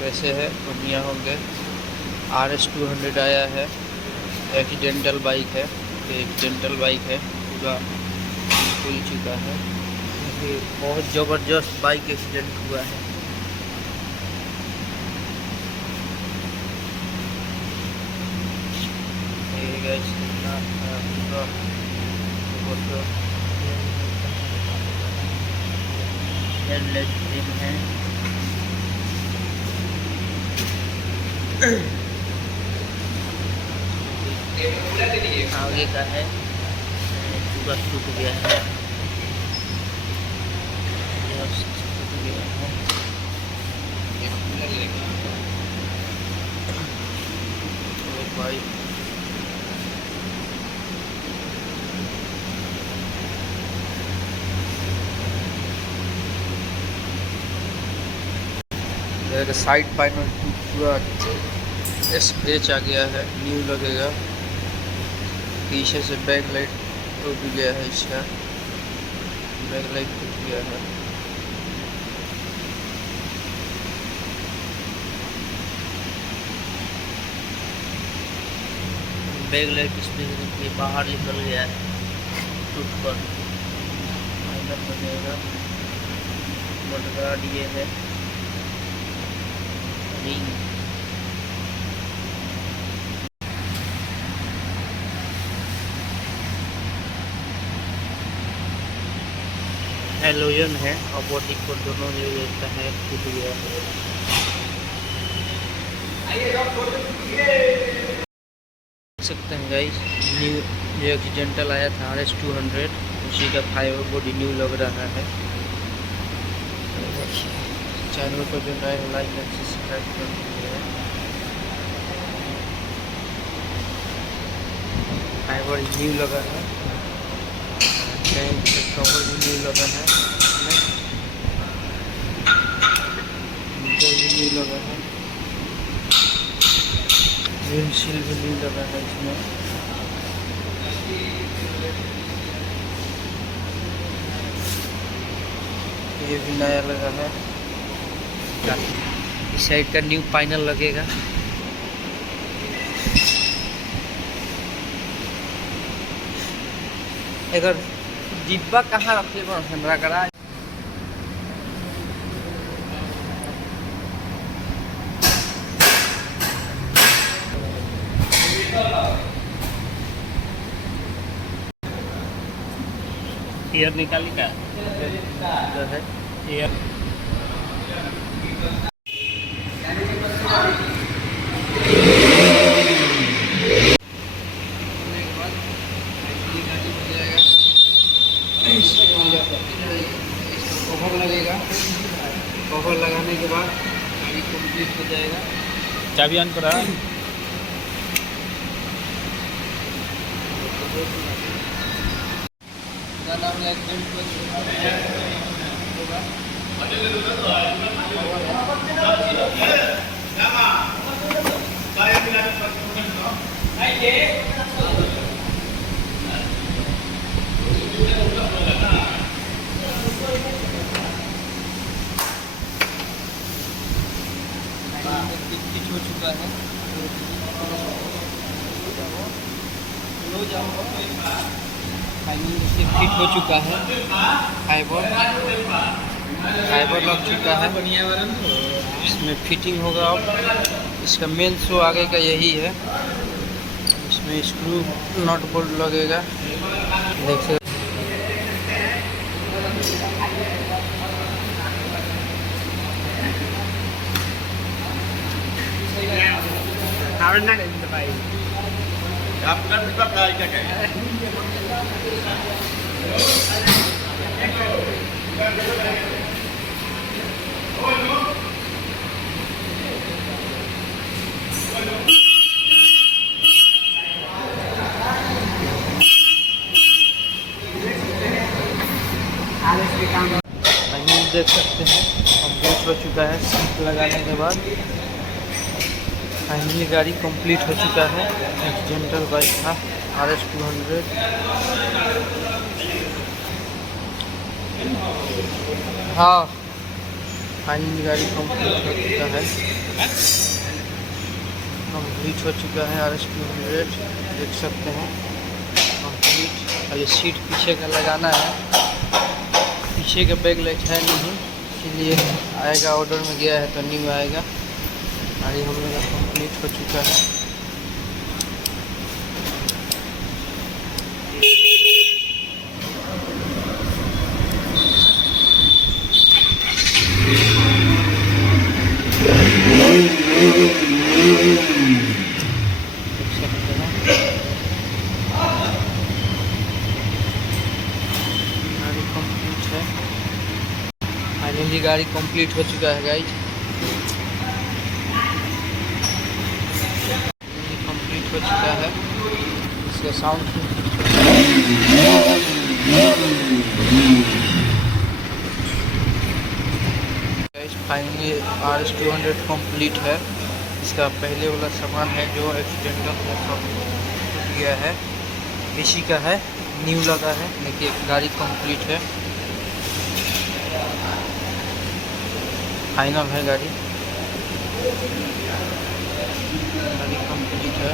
कैसे है बढ़िया होंगे। RS 200 आया है, एक्सीडेंटल बाइक है, एक्सीडेंटल बाइक है, पूरा खुल चुका है। ये बहुत ज़बरदस्त बाइक एक्सीडेंट हुआ है। हेडलाइट फ्रेम है, आगे का है पूरा टूट गया है, टूट गया है। भाई साइड पैनल पूरा स्क्रैच आ गया है, न्यू लगेगा। पीछे से बैक लाइट टूट गया है, इसका बैक लाइट टूट गया है। बैक लाइट इसमें बाहर निकल गया है, टूट कर फाइनल बनेगा। मडगार्ड ये है, रिंग हेलोजन है और बॉडी को दोनों ले लेता है, टूट गया है। देख सकते हैं गाइस, न्यू जो एक्सीडेंटल आया था RS 200, उसी का फाइबर बॉडी न्यू लग रहा है। चैनल पर जो नए लाइक एंड सब्सक्राइब कर दीजिए। फाइबर न्यू लगा है, कवर भी न्यू लगा है, भी न्यू लगा है, विंडशील्ड भी न्यू लगा है इसमें। ये भी नया लगा है। इस साइड का न्यू पैनल लगेगा। अगर डिब्बा कहाँ रखे हमरा करा एयर निकाली का जो है एयर कवर लगेगा। कवर लगाने के बाद गाड़ी कंप्लीट हो जाएगा। चाबी ऑन करा। हो चुका है, फिट हो चुका है, फाइबर लग चुका है, इसमें फिटिंग होगा। अब इसका मेन शो आगे का यही है, इसमें स्क्रू नट बोल्ट लगेगा। देख सकते आपका पिता काय क्या कहे देख सकते हैं कंप्लीट हो चुका है। सीट लगाने के बाद फाइनली गाड़ी कंप्लीट हो चुका है। एक्सीडेंटल बाइक था RS 200। हाँ फाइनली गाड़ी कंप्लीट हो चुका है, कंप्लीट हो चुका है RS 200, देख सकते हैं कंप्लीट। खाली सीट पीछे का लगाना है, पीछे का बैक लाइट है नहीं, इसलिए आएगा, ऑर्डर में गया है तो न्यू आएगा। गाड़ी हम लोग का कंप्लीट हो चुका है। देख सकते हैं गाड़ी कंप्लीट है, फाइनली गाड़ी कंप्लीट हो चुका है गाइज, कंप्लीट हो चुका है। इसका साउंड फाइनली RS 200 कंप्लीट है। इसका पहले वाला सामान है जो एक्सीडेंटल टूट गया है, इसी का है, न्यू लगा है। देखिए गाड़ी कंप्लीट है, फाइनल है गाड़ी कंप्लीट है।